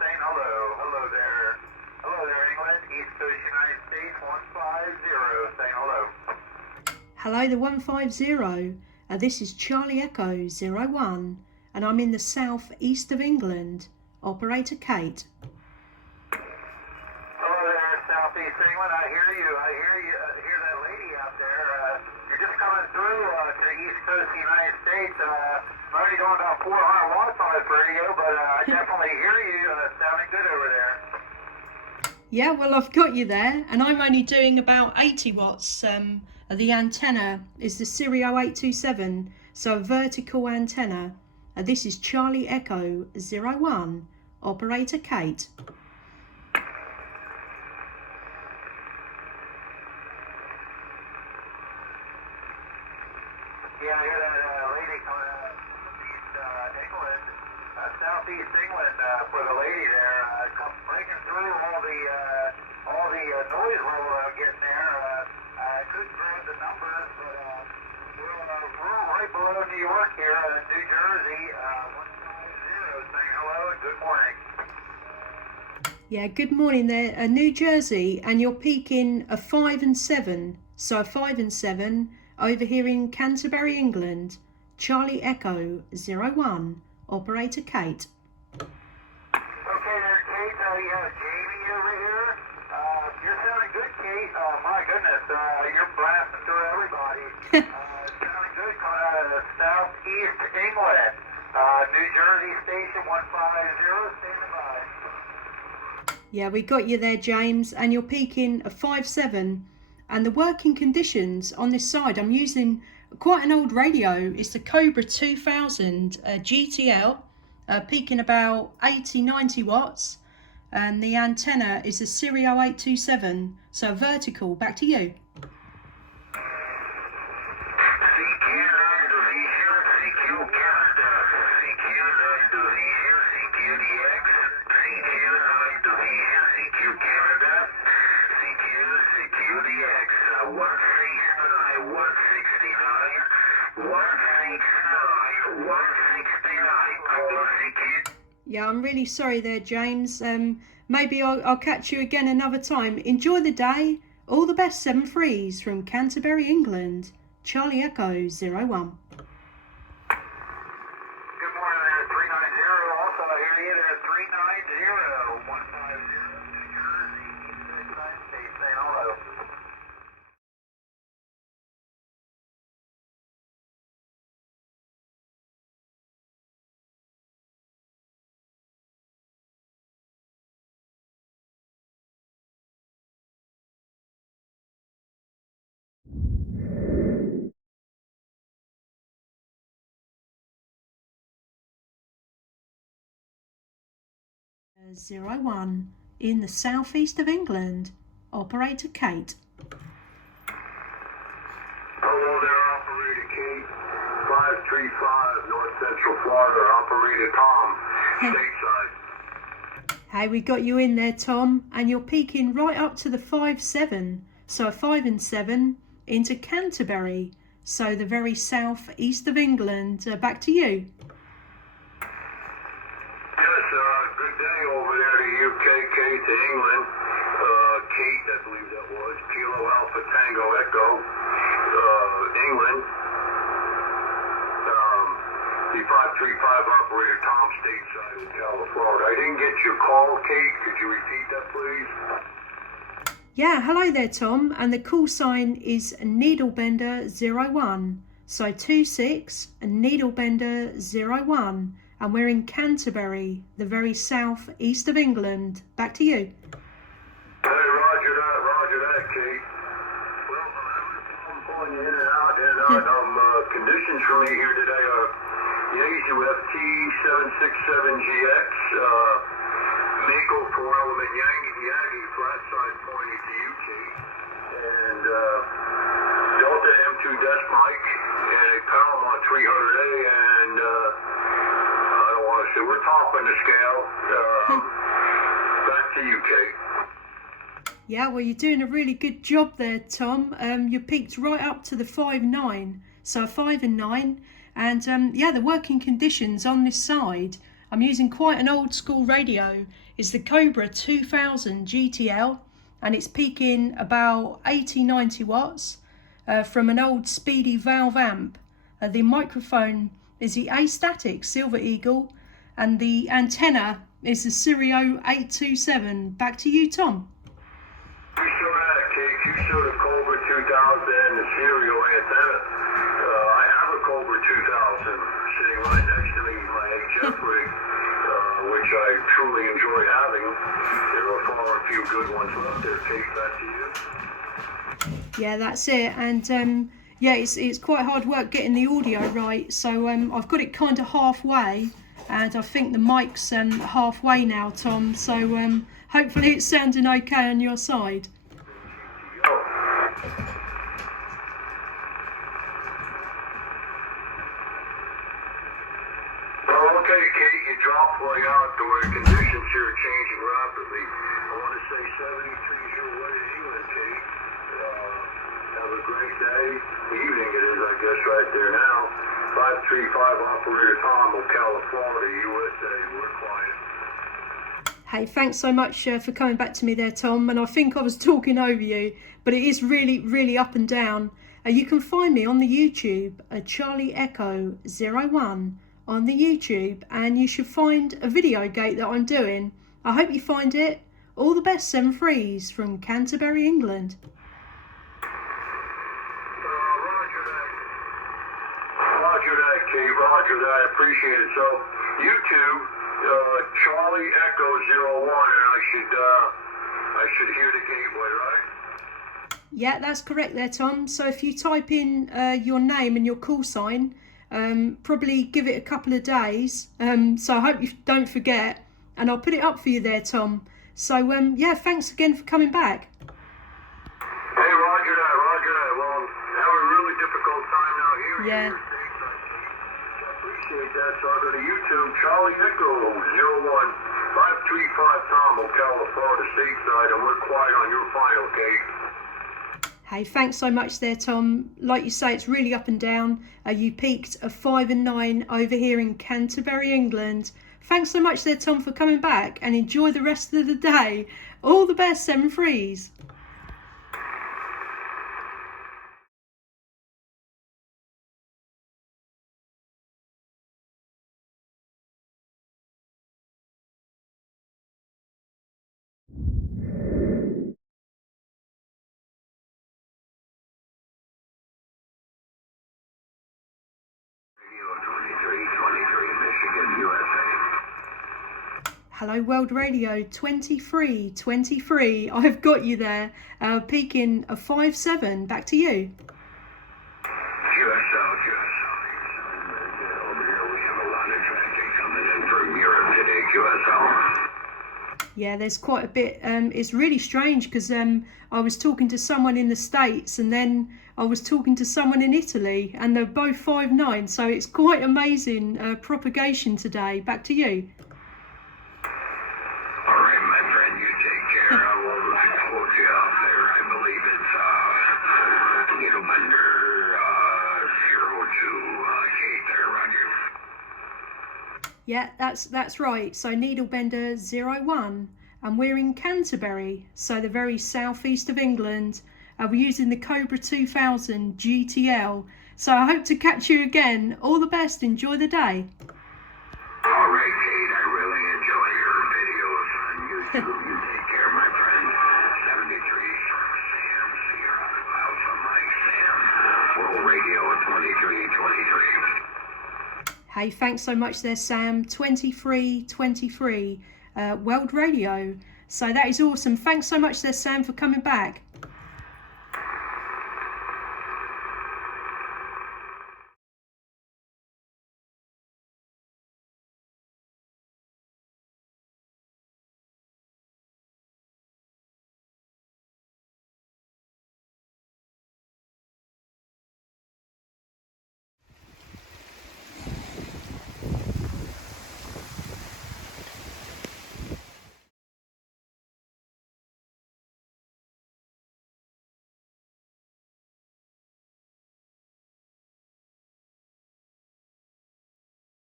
saying hello. Hello there. Hello there, England. East Coast United States 150 saying hello. Hello, the 150. This is Charlie Echo 01, and I'm in the south east of England. Operator Kate. Hello there, Southeast England. I hear you. I hear that lady out there. You're just coming through to the East Coast of the United States. I'm only doing about 400 watts on this radio, but I definitely hear you. Sounding good over there. Yeah, well, I've got you there, and I'm only doing about 80 watts. The antenna is the Stereo 827, so a vertical antenna. This is Charlie Echo 01, Operator Kate. Yeah, I hear that lady coming out of England, Southeast England, for the lady there, breaking through all the noise we're getting there. I couldn't grab the numbers, but we're right below New York here, New Jersey, 150, saying hello and good morning. Yeah, good morning there, New Jersey, and you're peaking a 5 and 7, so a 5 and 7 over here in Canterbury, England. Charlie Echo 01, Operator Kate. Okay there, Kate, you have Jamie over here. You're sounding good, Kate. My goodness, you're blasting through everybody. Sounding good, coming out of Southeast England. New Jersey Station 150, standing by. Yeah, we got you there, James, and you're peaking a 5-7. And the working conditions on this side, I'm using quite an old radio. It's the Cobra 2000 GTL, peaking about 80-90 watts. And the antenna is a Stereo 827, so vertical. Back to you. Yeah, I'm really sorry there, James. Maybe I'll catch you again another time. Enjoy the day. All the best, 7-3s from Canterbury, England. Charlie Echo 01. Good morning there, 390. Also, I hear you there, 390, 150, New Jersey, East Coast United States, saying hello. Uh, 01 in the southeast of England. Operator Kate. Hello there, Operator Kate. 535 North Central Florida, Operator Tom, stateside. Hey, we got you in there, Tom, and you're peaking right up to the 5-7, so a 5 and 7 into Canterbury, so the very south east of England. Back to you. Yes, good day over there to UK, Kate, to England. Kate, I believe that was, Kilo Alpha Tango Echo, England. The 535 Operator Tom, stateside, Ocala Florida. I didn't get your call, Kate. Could you repeat that, please? Yeah, hello there, Tom, and the call sign is Needlebender 01, so 26 Needlebender 01, and we're in Canterbury, the very south east of England. Back to you. Hey, roger that, Kate. Well, I'm calling you in and out, and conditions for me here today are Yaesu FT767GX, Mako for element Yagi, flat side pointing to you, Kate, and Delta M2 desk mic, and Paramount 300A, and I don't want to say, we're topping the scale. Back to you, Kate. Yeah, well, you're doing a really good job there, Tom. You peaked right up to the 5-9, so 5 and 9. And yeah, the working conditions on this side, I'm using quite an old school radio. It's the Cobra 2000 GTL, and it's peaking about 80-90 watts from an old speedy valve amp. The microphone is the A-Static Silver Eagle, and the antenna is the Sirio 827. Back to you, Tom. You show that, Kate. You show the Cobra 2000 and the serial antenna. I have a Cobra 2000 sitting right next to me, my HF rig, which I truly enjoy having. There are far a few good ones left there. Kate, back to you. Yeah, that's it. And yeah, it's quite hard work getting the audio right. So I've got it kind of halfway, and I think the mic's halfway now, Tom. So hopefully it's sounding okay on your side. Okay, Kate, you dropped way out. The way conditions here are changing rapidly. I want to say 73 your way to England, Kate. Have a great day. Evening it is, I guess, right there now. 535 Operator Tom, Ocala, Florida, USA. We're quiet. Hey, thanks so much for coming back to me there, Tom. And I think I was talking over you, but it is really, really up and down. You can find me on the YouTube, Charlie Echo 01 on the YouTube, and you should find a video gate that I'm doing. I hope you find it. All the best, 7-3s from Canterbury, England. Roger that, Kate. Roger that. I appreciate it. So, YouTube, Charlie Echo 01, and I should hear the gateway, right? Yeah, that's correct there, Tom. So if you type in your name and your call sign, probably give it a couple of days. So I hope you don't forget, and I'll put it up for you there, Tom. So yeah, thanks again for coming back. Hey, roger that, roger that. Well, I'm having a really difficult time now here. Yeah. So I appreciate that. So I go to YouTube, Charlie Echo 01 535 Tom, Ocala, Florida, stateside, and we're quiet on your final, Kate. Hey, thanks so much there, Tom. Like you say, it's really up and down. You peaked a 5 and 9 over here in Canterbury, England. Thanks so much there, Tom, for coming back, and enjoy the rest of the day. All the best, 7-3s. Hello World Radio 2323. I've got you there. Peaking a 5-7. Back to you. QSL. Over here we have a lot of traffic coming in from Europe today, QSL. Yeah, there's quite a bit. It's really strange because I was talking to someone in the States, and then I was talking to someone in Italy, and they're both 5-9. So it's quite amazing propagation today. Back to you. Yeah, that's right. So Needlebender 01, and we're in Canterbury, so the very southeast of England. We're using the Cobra 2000 GTL. So I hope to catch you again. All the best. Enjoy the day. All right, Kate. I really enjoy your videos on YouTube. You take care, my friend. 73 Sam, Sierra Alpha Mike Sam. World Radio 2323. Hey, thanks so much there, Sam. 2323 World Radio. So that is awesome. Thanks so much there, Sam, for coming back.